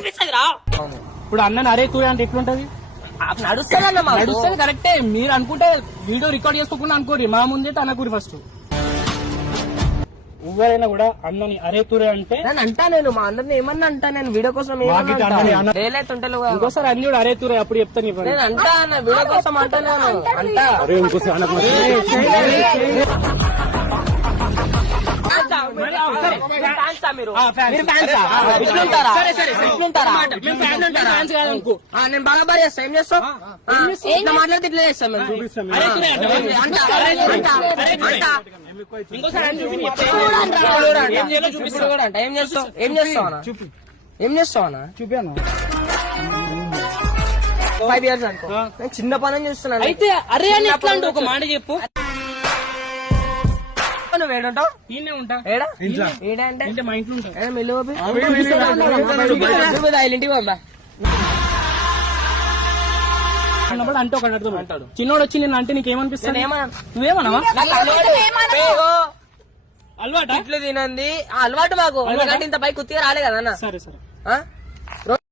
అనిపిస్తుంది రా. ఇప్పుడు అన్నని అరే తూరే అంటే ఎట్లుంటది? నడుస్తుందన్న నడుస్తుంది కరెక్టే. మీరు అనుకుంటే వీడియో రికార్డ్ చేసుకోకుండా అనుకోరి, మా ముందే అనకూరి. ఫస్ట్ ఎవరైనా కూడా అన్నని అరే తూరే అంటే నేను అంటా, నేను మా అందరిని ఏమన్నా అంటా, నేను వీడియో కోసం ఇంకోసారి అన్ని కూడా అరే తూరే అప్పుడు చెప్తాను. నేను అంటా అన్న వీడియో కోసం అంటాను అంటా. నేను బాగా చేస్తా. ఏం చేస్తావు? మాట్లాడితే ఇట్లా చేస్తాం. ఏం చేస్తావు? ఏం చేస్తావు అన్న? చూపాను 5 years అనుకో. నేను చిన్న పని చూస్తున్నాను. అయితే అరే అని ఎట్లా అంటే ఒక మాట చెప్పు. నువ్వు ఏడుంటావు? ఈయనే ఉంటా. ఏడా అంటే మా ఇంట్లో ఉంటా. ఇంటికి పంపా అన్నప్పుడు అంటే ఒకటి అర్థం అంటాడు. చిన్నోడు వచ్చి నేను అంటే నీకేమనిపిస్తుంది? నువ్వేమన్నావా? అలవాటు ఇట్లు తినంది అలవాటు మాకు. ఎందుకంటే ఇంత పై కుత్తిగా రాలే కదా అన్న. సరే